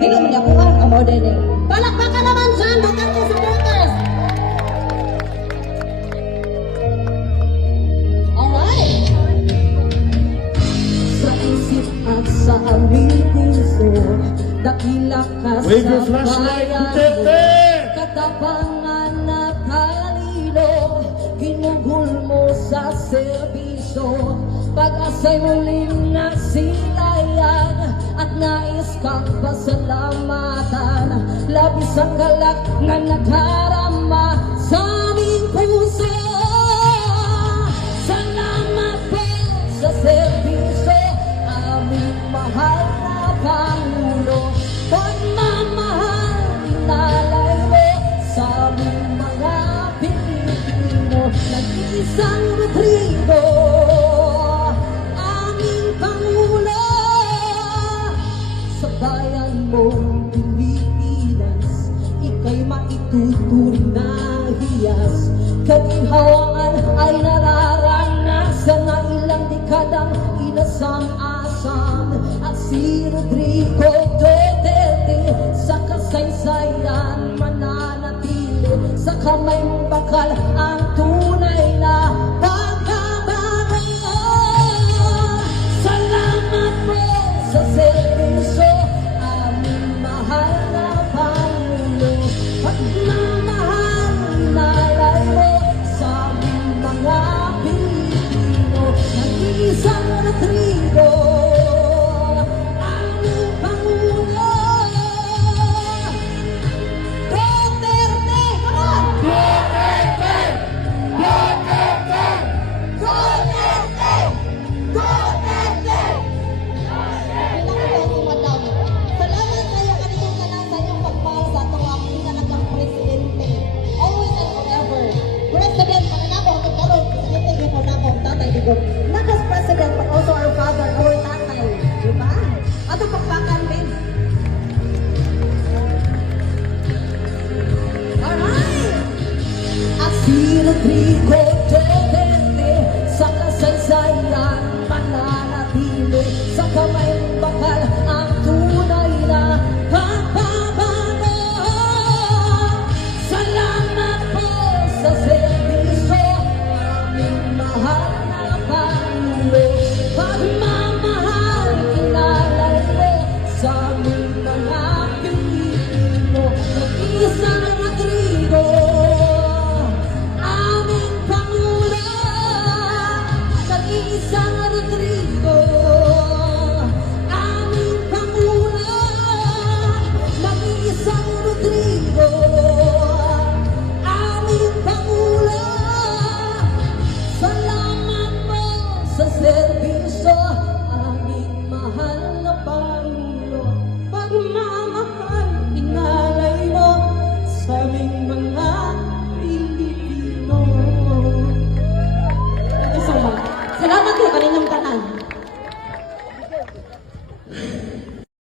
Dili man ako amo din. Palakpakan naman sa Duterte supporters. Alright. Sa isip at sa aming puso, dakila ka sa Wave your flashlight, Duterte! Katapangan na talino, ginugol mo sa serbisyo. Pag-asay muling nasilayan at nais kang pasalamatan. Labis ang galak na nadarama sa aming puso. Salamat po sa serbisyo, aming mahal na Pangulo. Pagmamahal inalay mo sa aming mga Pilipino. Nag-iisang Rodrigo, aming Pangulo. Sa bayan mong Pilipinas, ika'y maituturing na hiyas. Kaginhawaan ay nararanasan na ilang dekadang inasam-asam. At si Rodrigo Duterte sa kasaysayan mananatili. Sa kamay mong bakal ang